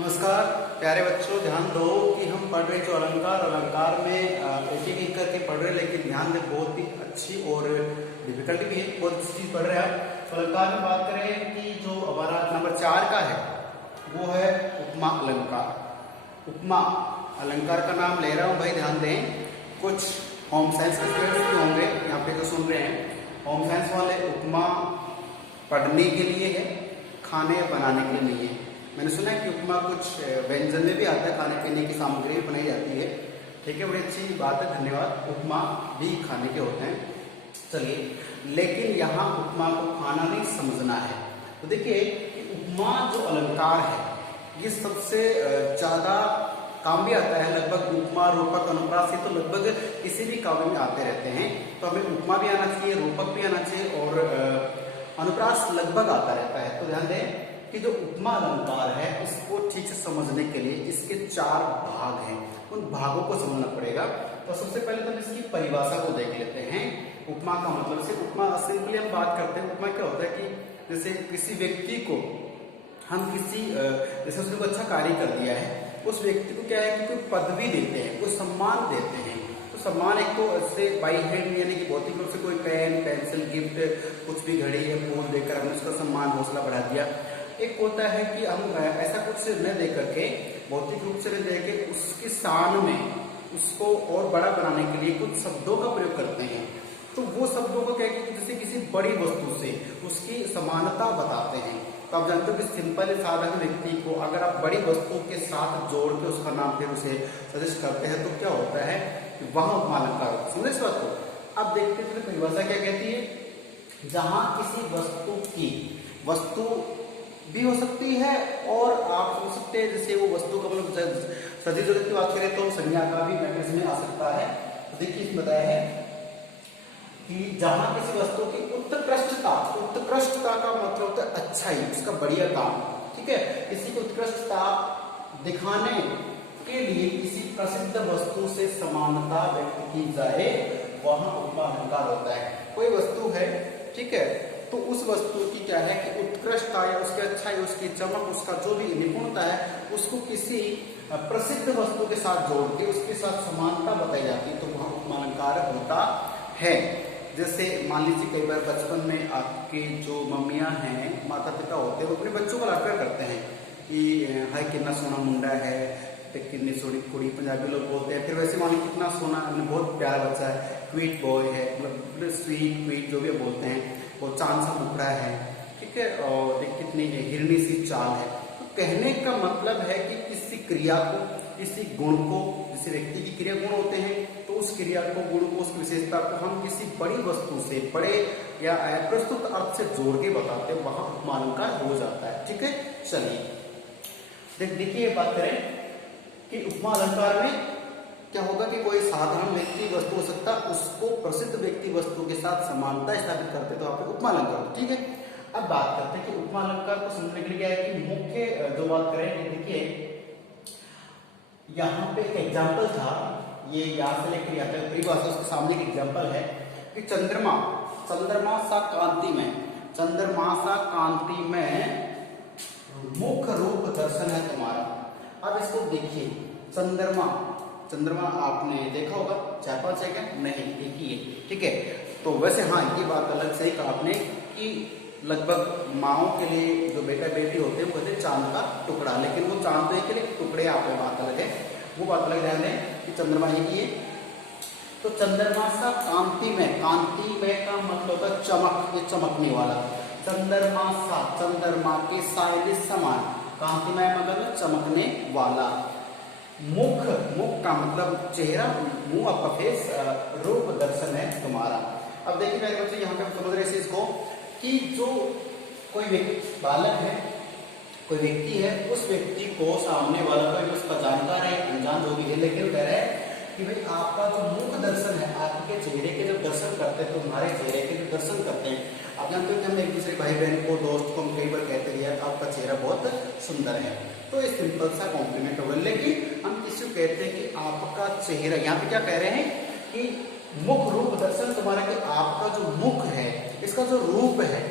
नमस्कार प्यारे बच्चों, ध्यान दो कि हम पढ़ रहे जो अलंकार में एक एक करके पढ़ रहे, लेकिन ध्यान दें बहुत ही अच्छी और डिफिकल्टी भी है, बहुत अच्छी चीज पढ़ रहे हैं। तो अलंकार में बात करें कि जो हमारा नंबर 4 का है वो है उपमा अलंकार। उपमा अलंकार का नाम ले रहा हूँ भाई, ध्यान दें। कुछ होम साइंस के स्टूडेंट्स भी होंगे यहाँ पे जो सुन रहे हैं, होम साइंस वाले उपमा पढ़ने के लिए है, खाने बनाने के लिए नहीं है। मैंने सुना है कि उपमा कुछ व्यंजन में भी आता है, खाने पीने की सामग्री भी बनाई जाती है। ठीक है, बड़ी अच्छी बात है, धन्यवाद। उपमा भी खाने के होते हैं, चलिए। लेकिन यहाँ उपमा को खाना नहीं समझना है। तो देखिए कि उपमा जो अलंकार है ये सबसे ज्यादा काम भी आता है। लगभग उपमा, रूपक, अनुप्रास ये तो लगभग किसी भी काव्य में आते रहते हैं। तो हमें उपमा भी आना चाहिए, रूपक भी आना चाहिए और अनुप्रास लगभग आता रहता है। तो ध्यान दें कि जो उपमा अलंकार है उसको ठीक से समझने के लिए इसके 4 भाग हैं, उन भागों को समझना पड़ेगा। तो सबसे पहले तो हम इसकी परिभाषा को देख लेते हैं। उपमा का मतलब से उपमा सिंपली हम बात करते हैं। उपमा क्या होता है कि जैसे किसी व्यक्ति को हम किसी जैसे उसने कोई अच्छा कार्य कर दिया है, उस व्यक्ति को क्या है कि कोई पदवी देते हैं, कोई सम्मान देते हैं। तो सम्मान एक तो इससे बाई हैंड यानी कि भौतिक रूप से कोई पेन, पेंसिल, गिफ्ट, कुछ भी घड़ी या फूल देकर हमने उसका सम्मान, हौसला बढ़ा दिया। एक होता है कि हम ऐसा कुछ न दे करके, भौतिक रूप से न दे के उसकी शान में उसको और बड़ा बनाने के लिए कुछ शब्दों का प्रयोग करते हैं। तो वो शब्दों को क्या कि जैसे किसी बड़ी वस्तु से उसकी समानता बताते हैं। तो आप जानते हो कि सिंपल साधारण व्यक्ति को अगर आप बड़ी वस्तु के साथ जोड़ के उसका नाम फिर उसे सजेस्ट करते हैं तो क्या होता है, वहां उपमा अलंकार होता है। समझे इस बात को? अब देखते हैं परिभाषा क्या कहती है। जहां किसी वस्तु भी हो सकती है और आप समझ सकते हैं जैसे वो वस्तु का मतलब सदी जरूरत की बात करें तो संज्ञा का भी मैटर इसमें आ सकता है। तो देखिए इसमें बताया है कि जहां किसी वस्तु की उत्कृष्टता का मतलब होता है अच्छाई, उसका बढ़िया काम। ठीक है, किसी को उत्कृष्टता दिखाने के लिए किसी प्रसिद्ध वस्तु से समानता व्यक्त की जाए, वहां उपमा अलंकार होता है। कोई वस्तु है, ठीक है, तो उस वस्तु की क्या है कि उत्कृष्टता या उसकी अच्छाई, उसकी चमक, उसका जो भी निपुणता है उसको किसी प्रसिद्ध वस्तु के साथ जोड़ के उसके साथ समानता बताई जाती है, तो वहां उपमा अलंकार होता है। जैसे मान लीजिए कई बार बचपन में आपके जो मम्मियां हैं, माता पिता होते हैं, वो अपने बच्चों को लाडप्यार करते हैं कि हाय कितना सोना मुंडा है, कितनी सोनी कुड़ी, पंजाबी लोग बोलते हैं। फिर वैसे मान लीजिए कितना सोना, बहुत प्यारा बच्चा है, क्वीट बॉय है, मतलब स्वीट क्वीट जो भी बोलते हैं, वो चांद सा मुखड़ा है, ठीक है, और कितनी हिरनी सी चाल है। तो कहने का मतलब है कि किसी क्रिया को, किसी गुण को, किसी व्यक्ति की क्रिया गुण होते हैं, तो उस क्रिया को, गुण को, उस विशेषता को हम किसी बड़ी वस्तु से, बड़े या प्रस्तुत अर्थ से जोड़ के बताते हैं, वहां उपमा अलंकार हो जाता है। ठीक है, चलिए देखिए बात करें कि उपमा अलंकार में क्या होगा कि कोई साधारण व्यक्ति वस्तु हो सकता है, उसको प्रसिद्ध व्यक्ति वस्तु के साथ समानता स्थापित करते तो आप उपमा अलंकार। ठीक है, अब बात करते हैं कि उपमा अलंकार को समझने के लिए क्या है कि मुख्य जो बात करें, देखिए यहाँ पे एक एग्जाम्पल था, ये यहाँ से लेकर यहाँ तक परिभाषा, उसके सामने एक एग्जाम्पल है कि चंद्रमा सा कांति में मुख्य रूप दर्शन है तुम्हारा। अब इसको देखिए, चंद्रमा आपने देखा होगा, 4-5 है क्या? नहीं, एक ही है। ठीक है, तो वैसे हाँ ये बात अलग सही कहा आपने कि लगभग माओ के लिए जो बेटा बेटी होते हैं वो कहते हैं चांद का टुकड़ा, लेकिन वो चांद तो एक के लिए टुकड़े, आपको बात अलग है, वो बात अलग ध्यान दें कि चंद्रमा एक ही है। तो चंद्रमा सा कांति में का मतलब होता है चमक, ये चमकने वाला। चंद्रमा के साय समान, कांतिमय मतलब चमकने वाला। मुख का मतलब चेहरा, मुंह, आपका फेस, रूप दर्शन है तुम्हारा। अब देखिए मेरे बच्चे यहाँ पे हम समझ रहे हैं इसको कि जो कोई व्यक्ति, बालक है, कोई व्यक्ति है, उस व्यक्ति को सामने वाला कोई उसका जानकार है, अनजान जो भी है, लेकिन कह रहे हैं कि भाई आपका जो मुख दर्शन है, आपके चेहरे के जब दर्शन करते हैं, तुम्हारे चेहरे के जो दर्शन करते हैं, आप जानते हो कि हम एक दूसरे भाई बहन को, दोस्त को हम कई बार कहते हैं यार आपका चेहरा बहुत सुंदर है, तो ये सिंपल सा कॉम्प्लीमेंट होगा। लेकिन हम किसी को कहते हैं कि आपका चेहरा, यहाँ पे क्या कह रहे हैं कि मुख रूप दर्शन तुम्हारा, कि आपका जो मुख है, इसका जो रूप है,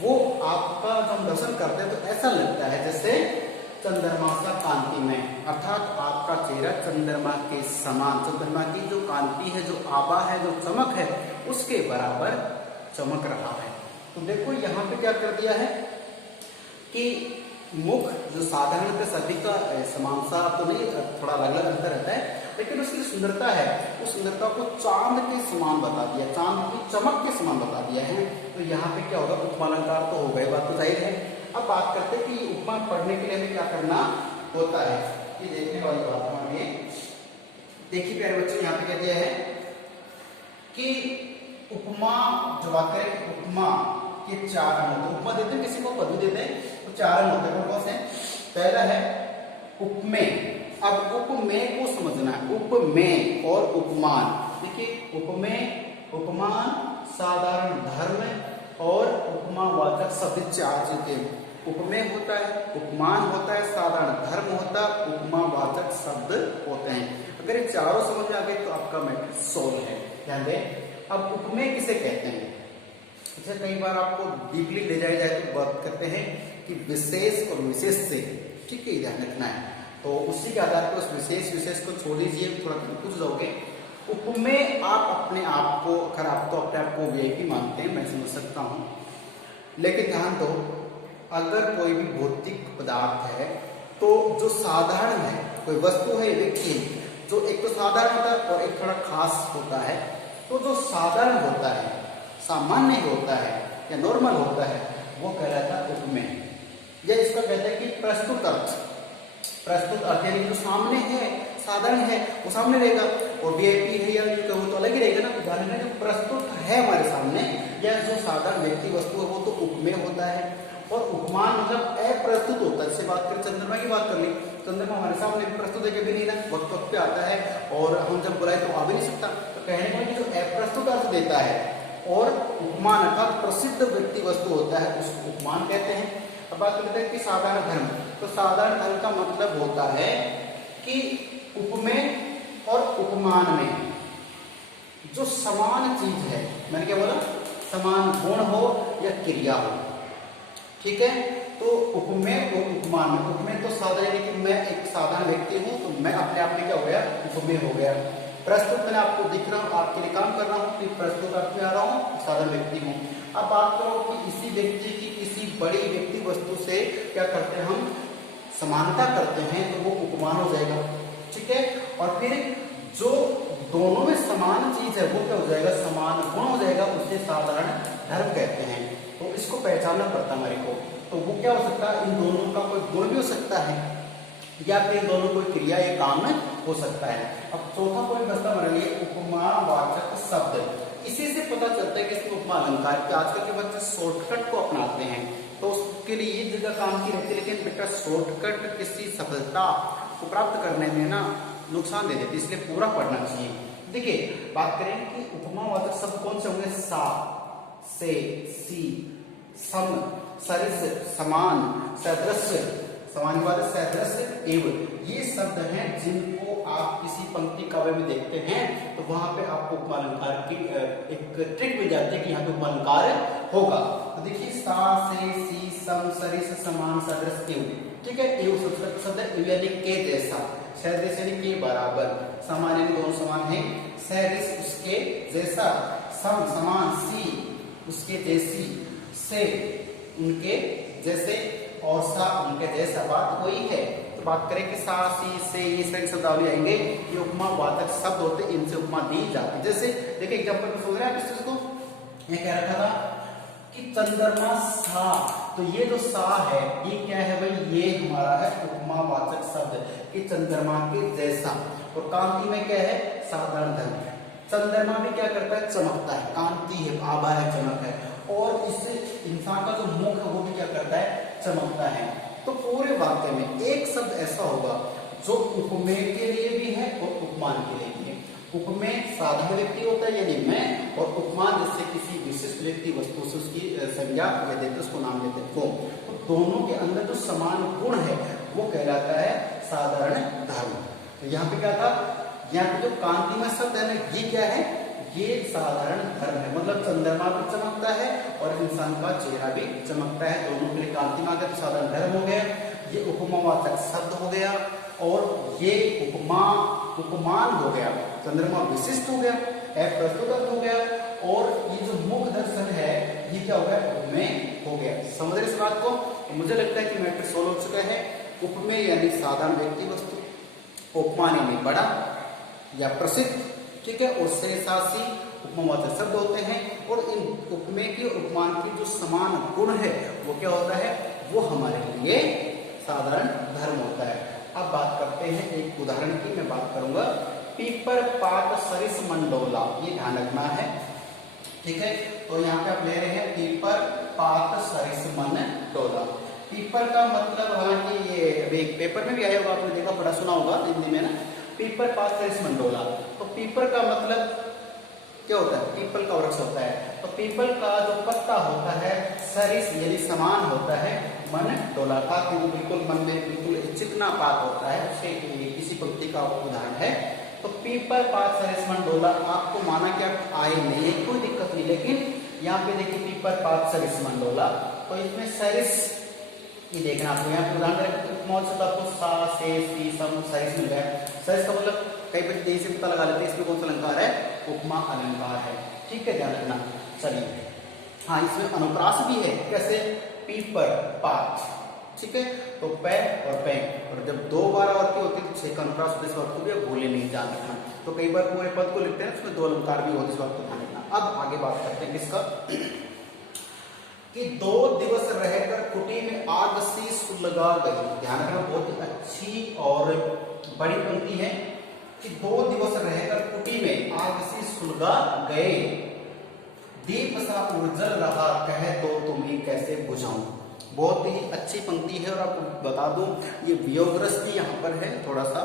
वो आपका जब हम दर्शन करते हैं तो ऐसा लगता है जैसे चंद्रमा सा कांति में, अर्थात आपका चेहरा चंद्रमा के समान, चंद्रमा की जो कांति है, जो आभा है, जो चमक है, उसके बराबर चमक रहा है। तो देखो यहाँ पे क्या कर दिया है कि मुख जो साधारणतः सभी का समान सा तो नहीं, थोड़ा अलग अलग अंतर रहता है, लेकिन उसकी सुंदरता है, उस सुंदरता को चांद के समान बता दिया, चांद की चमक के समान बता दिया है। तो यहाँ पे क्या होगा, उपमा अलंकार तो हो गए, बात तो जाहिर है। अब बात करते हैं कि उपमा पढ़ने के लिए हमें क्या करना होता है, ये देखने वाली बात हमें। देखिए प्यारे बच्चों, यहाँ पे क्या दिया है कि उपमा जो बात करें, उपमा के 4 अंग होते हैं। उपमा देते हैं, किसी को पद भी देते हैं, तो 4 अंग होते हैं। कौन से? पहला है उपमेय। अब उपमेय को समझना है, उपमेय और उपमान। देखिए उपमेय, उपमान, साधारण धर्म और उपमावाचक शब्द 4 चीजें हैं। उपमेय होता है, उपमान होता है, साधारण धर्म होता है, उपमावाचक शब्द होते हैं। अगर ये चारों समझ में आ गए तो आपका मैट्रिक सोल्व है। ध्यान दें। अब उपमेय किसे कहते हैं? अच्छा, कई बार आपको डीपली ले जाया जाए तो बात करते हैं कि विशेष और विशेष से, ठीक है, ध्यान रखना है। तो उसी के आधार पर उस विशेष को छोड़ दीजिए, थोड़ा पूछ जाओगे। उपमेय आप अपने आप को, अगर आप तो अपने आप को वीआईपी मानते हैं, मैं समझ सकता हूं, लेकिन ध्यान दो, अगर कोई भी भौतिक पदार्थ है तो जो साधारण है, कोई वस्तु है, व्यक्ति, जो एक तो साधारण होता है और एक थोड़ा खास होता है। तो जो साधारण होता है, सामान्य होता है या नॉर्मल होता है, वो कहलाता है उपमेय। या इसका कहते हैं कि प्रस्तुत अर्थ, प्रस्तुत अर्थ यानी जो सामने है, साधारण है, वो सामने रहेगा, और वीआईपी है या वो तो अलग ही रहेगा ना। उदाहरण जो प्रस्तुत है हमारे सामने, या जो साधारण व्यक्ति वस्तु है, वो तो उपमेय होता है। और उपमान मतलब अप्रस्तुत होता है। जैसे बात करें, चंद्रमा की बात कर ली, चंद्रमा हमारे सामने प्रस्तुत है कभी नहीं ना, वक्त वक्त पे आता है, और हम जब बुलाए तो आ भी नहीं सकता। तो कहने का जो अप्रस्तुत अर्थ देता है, और उपमान अर्थात प्रसिद्ध व्यक्ति वस्तु होता है, उसको उपमान कहते हैं। अब बात करते हैं कि साधारण धर्म, तो साधारण धर्म का मतलब होता है कि उपमेय और उपमान में जो समान चीज है, मैंने क्या बोला, समान गुण हो या क्रिया हो, ठीक है। तो उपमेय और उपमान में, उपमेय तो साधारण यानी कि मैं एक साधारण व्यक्ति हूं, तो मैं अपने आप में क्या हो गया, उपमेय हो गया। प्रस्तुत मैंने आपको दिख रहा हूं, आपके लिए काम कर रहा हूं, तो प्रस्तुत अर्थ में आ रहा हूं, साधारण व्यक्ति हूं। अब बात करो कि इसी व्यक्ति की किसी बड़ी व्यक्ति वस्तु से क्या करते हैं, हम समानता करते हैं, तो वो उपमान हो जाएगा, ठीक है। और फिर जो दोनों में समान चीज है, वो क्या हो जाएगा, समान गुण हो जाएगा, उसे साधारण धर्म कहते हैं। तो इसको पहचानना पड़ता हमारे को। तो वो क्या हो सकता है, इन दोनों का कोई गुण भी हो सकता है, या फिर दोनों कोई क्रिया या काम हो सकता है। अब चौथा पॉइंट बचता हमारे लिए उपमावाचक शब्द। इसी से पता चलता है कि इसमें उपमा अलंकार के आजकल के बच्चे शॉर्टकट को अपनाते हैं, तो उसके लिए ये जगह काम की रहती है। लेकिन बेटा शॉर्टकट किसी सफलता को प्राप्त करने में ना नुकसान दे देती, इसलिए पूरा पढ़ना चाहिए। देखिए बात करें कि उपमावाचक शब्द कौन से होंगे, सा, से, सी, सम, सरिस, समान, सदृश, समानवाद, सदृश, एवं, ये शब्द हैं जिनको आप किसी पंक्ति काव्य में देखते हैं, तो वहां पे आपको उपमा अलंकार की एक ट्रिक मिल जाती है कि यहाँ पे उपमा अलंकार होगा। तो देखिए सा, से, सी, सम, सरिस, समान, सदृश, एवं, ठीक है। एवं शब्द यानी के जैसा, सदृश यानी के बराबर, समान यानी दोनों समान है, सरिस उसके जैसा, सम समान, सी उसके जैसी, से उनके जैसे, और सा उनके जैसा, बात वही है। तो बात करें कि सा, सी, से, ये सारे शब्दावली आएंगे, ये उपमावाचक शब्द होते हैं, इनसे उपमा दी जाती है। जैसे देखिए एग्जांपल में सोच रहे हैं इस चीज को, ये कह रखा था कि चंद्रमा सा, तो ये जो सा है ये क्या है भाई, ये हमारा है उपमावाचक शब्द कि चंद्रमा के जैसा। और कांति में क्या है, साधारण धर्म। चंद्रमा भी क्या करता है, चमकता है, कांति है, आभा है, चमक है। और इससे इंसान का जो मुख है वो भी क्या करता है, चमकता है। तो पूरे वाक्य में एक शब्द ऐसा होगा जो उपमेय के लिए भी है और उपमान के लिए भी है। उपमेय साधारण व्यक्ति होता है यानी मैं, और उपमान जिससे किसी विशिष्ट व्यक्ति वस्तु से उसकी संज्ञा या देते उसको नाम देते हैं वो। तो दोनों के अंदर जो समान गुण है वो कहलाता है साधारण धर्म। तो यहाँ पे क्या था, यहाँ पे जो कांतिमय शब्द है ना, ये क्या है, ये साधारण धर्म है। मतलब चंद्रमा भी चमकता है और इंसान का चेहरा भी चमकता है, दोनों के लिए कांतिमय तो साधारण धर्म हो गया। ये उपमावाचक शब्द हो गया और ये उपमान हो गया, चंद्रमा विशिष्ट हो गया, प्रस्तुत हो गया और ये जो मुख दर्शन है ये क्या हो गया, उपमेय हो गया। समझ रहे इस बात को? मुझे लगता है कि मैटर सोल्व हो चुका है। उपमेय यानी साधारण व्यक्ति वस्तु, उपमान यानी बड़ा या प्रसिद्ध, ठीक है, और शेषासी उपमावाचक शब्द होते हैं और इन उपमेय की उपमान की जो समान गुण है वो क्या होता है, वो हमारे लिए साधारण धर्म होता है। अब बात करते हैं एक उदाहरण की, मैं बात करूंगा पीपर पात सरिस मंडोला, ये ध्यान रखना है, ठीक है। तो यहाँ पे आप ले रहे हैं पीपर पात सरिस मंडोला। पीपर का मतलब, हालांकि ये एक पेपर में भी आया होगा, आपने देखा पढ़ा सुना होगा हिंदी में ना, पीपर पात सरिस मंडोला। तो पीपर का मतलब क्या होता है, पीपल का वृक्ष होता है। तो पीपल का जो पत्ता होता है सरिस यानी समान होता है, मन डोला का, वो बिल्कुल मन में बिल्कुल चिकना पात होता है, उसके किसी पंक्ति का उदाहरण है। तो पीपल पात सरिस मन डोला, आपको माना क्या आए नहीं है, कोई दिक्कत नहीं, लेकिन यहाँ पे देखिए पीपल पात सरिस मन डोला, तो इसमें सरिस ये देखना आपको, यहाँ पे उदाहरण आपको सा से सी सम सरिस मिल गया। सरिस का मतलब कई बार यही से पता लगा लेते हैं इसमें कौन सा अलंकार है, उपमा अलंकार है, ठीक है, ध्यान रखना। चलिए हाँ, इसमें अनुप्रास भी है, कैसे, पीपर पात, ठीक है, तो पै और पै, और जब दो बार और की होती है तो छह का अनुप्रास होता है, इस बात को भी भूले नहीं, ध्यान रखना। तो कई बार पूरे पद को लिखते हैं उसमें दो अलंकार भी होते हैं, इस बात को ध्यान रखना। अब आगे बात करते हैं किसका, कि 2 दिवस रहकर कुटी में आग सी सुलगा गई। ध्यान रखना, बहुत ही अच्छी और बड़ी पंक्ति है कि 2 दिवस रहकर कुटी में आग सी सुलगा गए, दीप सा उज्जल रहा, कह दो तुम्हें कैसे बुझाऊं। बहुत ही अच्छी पंक्ति है और आपको बता दूं ये वियोगरस भी यहाँ पर है। थोड़ा सा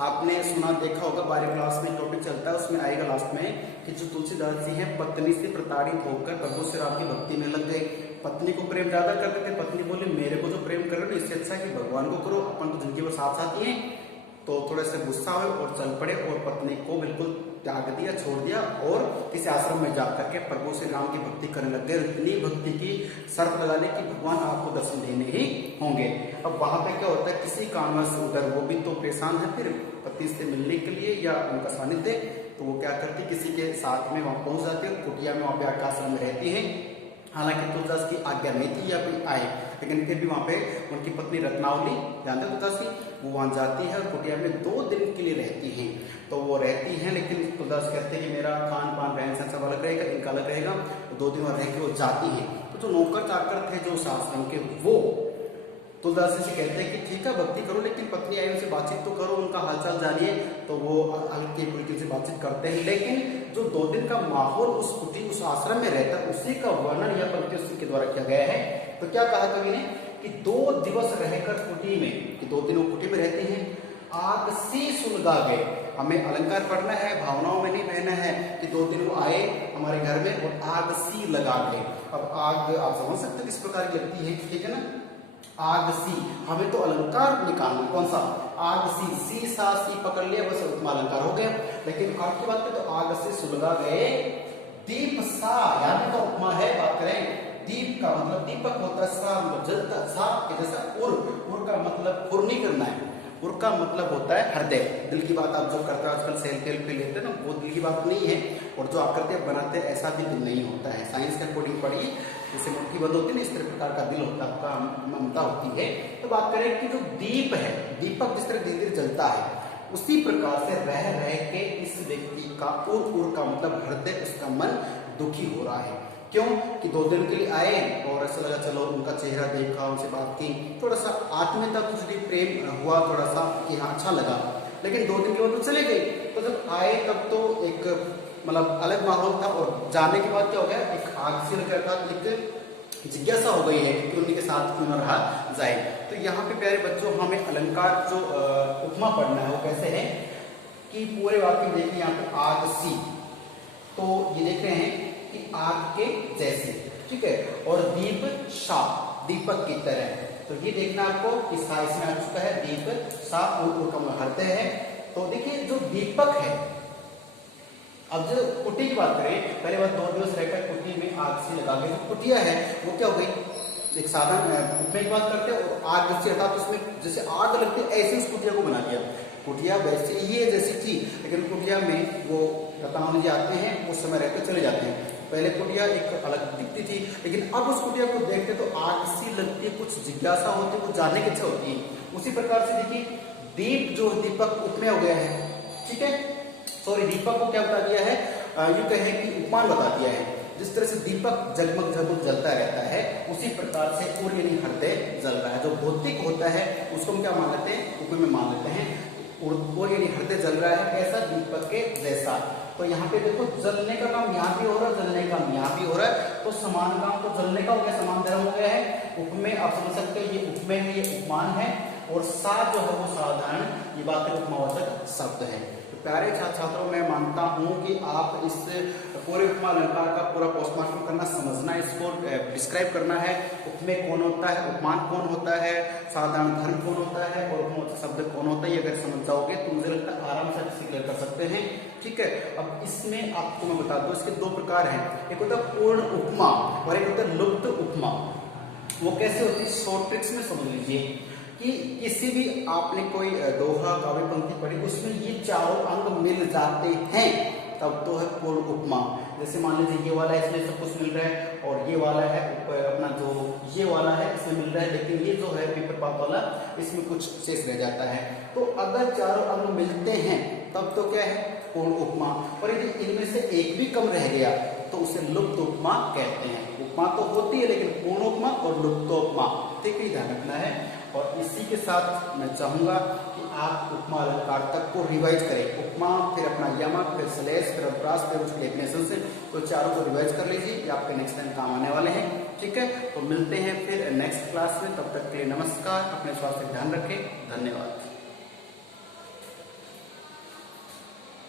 आपने सुना देखा होगा, 12वीं क्लास में टॉपिक चलता है, उसमें आएगा लास्ट में कि जो तुलसीदास जी हैं पत्नी से प्रताड़ित होकर प्रभु श्री राम की भक्ति में लग गए। पत्नी को प्रेम ज्यादा करते थे, पत्नी बोली मेरे को जो प्रेम कर रहे हो इससे अच्छा है कि भगवान को करो, अपन तो जिंदगी में साथ साथ ही हैं। तो थोड़े से गुस्सा हुए और चल पड़े और पत्नी को बिल्कुल त्याग दिया, छोड़ दिया और किसी आश्रम में जाकर के प्रभु श्री राम की भक्ति करने लग गए। इतनी भक्ति की शर्त लगा ली कि भगवान आपको दर्शन देने ही होंगे। अब वहां पे क्या होता है, किसी कारणवश उधर वो भी तो परेशान है फिर पति से मिलने के लिए या उनका सानिध्य, तो वो क्या करती, किसी के साथ में वहां पहुंच जाती है, कुटिया में वहां पे आश्रम में रहती है। हालांकि तुलसीदास की आज्ञा नहीं थी या कोई आए, लेकिन फिर भी वहां पे उनकी पत्नी रत्नावली, जानते हो तुलसीदास की, वो वहां जाती है और कुटिया में 2 दिन के लिए रहती हैं। तो वो रहती हैं, लेकिन तुलसीदास कहते हैं कि मेरा खान पान रहन सहन सब अलग रहेगा, इनका अलग रहेगा। तो 2 दिन वहां रह के वो जाती है। तो जो नौकर चाकर थे जो उस आश्रम के, वो तुलसीदास जी से कहते हैं कि ठीक है भक्ति करो, लेकिन पत्नी आई उनसे बातचीत तो करो, उनका हालचाल जानिए। तो वो हल्के फुल्के से बातचीत करते हैं, लेकिन जो 2 दिन का माहौल उस कुटी उस आश्रम में रहता है उसी का वर्णन यह पंक्ति उसी के द्वारा किया गया है। तो क्या कहा कवि ने कि 2 दिवस रहकर कुटी में, कि 2 दिन वो कुटी में रहती हैं, आग सी सुलगा गए। हमें अलंकार पढ़ना है, भावनाओं में नहीं बहना है कि 2 दिन वो आए हमारे घर में और आग सी लगा गए। अब आग आप समझ सकते किस प्रकार की लगती है, ठीक है ना, आग सी, हमें तो अलंकार निकालना, कौन सा, आग सी, सी सा सी पकड़ लिया बस उपमा अलंकार हो गया। लेकिन अर्थ की बात करें तो आग से सुलगा गए, दीप सा, यहाँ तो उपमा है, बात करें दीप का मतलब दीपक होता है, सा मतलब जलता, सा के जैसा उर का मतलब उर नहीं करना है, उर का मतलब होता है हृदय, दिल की बात। आप जो करते हो आजकल सेल्फ हेल्प पे लेते हैं ना, वो दिल की बात नहीं है, और जो आप करते हैं बनाते हैं ऐसा भी दिल नहीं होता है। साइंस के अकॉर्डिंग पढ़िए, जैसे मुट्ठी बंद होती है ना, इस तरह प्रकार का दिल होता है, आपका ममता होती है। तो बात करें कि जो दीप है, दीपक जिस तरह धीरे धीरे जलता है, उसी प्रकार से रह के इस व्यक्ति का उर का मतलब हृदय, उसका मन दुखी हो रहा है। क्यों कि 2 दिन के लिए आए और ऐसा लगा चलो उनका चेहरा देखा, उनसे बात की, थोड़ा सा आत्मीयता कुछ भी प्रेम हुआ, थोड़ा सा कि हाँ अच्छा लगा। लेकिन 2 दिन के बाद तो चले गए। तो जब आए तब तो एक मतलब अलग माहौल था, और जाने के बाद क्या हो गया, एक आग से लगा था, एक जिज्ञासा हो गई है कि उन्हीं के साथ क्यों न रहा जाए। तो यहाँ पे प्यारे बच्चों हमें अलंकार जो उपमा पढ़ना है वो कैसे है कि पूरे वाक्य में देखिए यहाँ पे आग सी, तो ये देख रहे हैं कि आग के जैसे, ठीक है, और दीप सा, दीपक की तरह। तो ये देखना आपको कि सा इसमें आ चुका है, दीप सा उर का हृदय है। तो देखिए जो दीपक है, अब जो कुटी की बात करें, पहले बात 2 दिवस रहकर कुटी में आग से लगा के जो कुटिया है वो क्या हो गई, एक साधन उपमेय की बात करते हैं, और आग जैसे अर्थात उसमें जैसे आग लगती है ऐसे उस कुटिया को बना दिया। कुटिया वैसे ही है जैसी थी, लेकिन कुटिया में वो रतनौली जी आते हैं, उस समय रहकर चले जाते हैं। पहले कुटिया एक अलग दिखती थी, लेकिन अब उस कुटिया को देखते तो आग सी लगती है, कुछ जिज्ञासा होती है, कुछ जानने की इच्छा होती है। उसी प्रकार से देखिए दीप जो दीपक उपमेय हो गया है, ठीक है, सॉरी दीपक को क्या बता दिया है, यूं कहें कि उपमान बता दिया है। जिस तरह से दीपक जगमग जगमग जलता रहता है, उसी प्रकार से और यानी हृदय जल रहा है। जो भौतिक होता है उसको हम क्या मान लेते हैं, उपमेय में मान लेते हैं, और यानी हृदय जल रहा है ऐसा दीपक के जैसा। तो यहाँ पे देखो जलने का काम यहाँ भी हो रहा है, जलने का काम यहाँ भी हो रहा है, तो समान काम तो जलने का हो गया, समान धर्म हो गया है। उपमेय आप समझ सकते हो, ये उपमेय है, ये उपमान है, और सा जो है वो साधारण ये वाक्य उपमावाचक शब्द है। तो प्यारे छात्रों, मैं मानता हूं कि आप इस पूरे उपमा अलंकार का पूरा पोस्टमार्टम करना, समझना, इसको डिस्क्राइब करना है। उपमेय कौन होता है, उपमान कौन होता है, साधारण धर्म कौन होता है, और उपमावाचक शब्द कौन होता है, ये अगर समझ जाओगे तो मुझे लगता है आराम से अच्छे क्लियर कर सकते हैं। ठीक है, अब इसमें आपको मैं बता दूं, इसके दो प्रकार हैं, एक होता है पूर्ण उपमा और एक होता है लुप्त उपमा। वो कैसे होती है, शॉर्ट ट्रिक्स में समझ लीजिए कि किसी भी आपने कोई दोहा काव्य पंक्ति पढ़ी, उसमें ये चारों अंग मिल जाते हैं, तब तो है पूर्ण उपमा। जैसे मान लीजिए ये वाला है, इसमें सब कुछ मिल रहा है, और ये वाला है अपना जो ये वाला है इसमें मिल रहा है, लेकिन ये जो है पेपर पाप वाला इसमें कुछ शेष रह जाता है। तो अगर चारों अंग मिलते हैं तब तो क्या है, पूर्ण उपमा। और यदि इनमें से एक भी कम रह गया तो उसे लुप्त उपमा कहते हैं। उपमा तो होती है लेकिन पूर्ण उपमा और लुप्त उपमा, ठीक है, ध्यान रखना है। और इसी के साथ मैं चाहूंगा कि आप उपमा अलंकार तक को रिवाइज करें। उपमा, फिर अपना यमक, फिर श्लेष, फिर अनुप्रास, फिर उसके डेफिनेशन से, तो चारों को रिवाइज कर लीजिए, ये आपके नेक्स्ट टाइम काम आने वाले हैं। ठीक है, तो मिलते हैं फिर नेक्स्ट क्लास में, तब तक के लिए नमस्कार, अपने स्वास्थ्य का ध्यान रखें, धन्यवाद।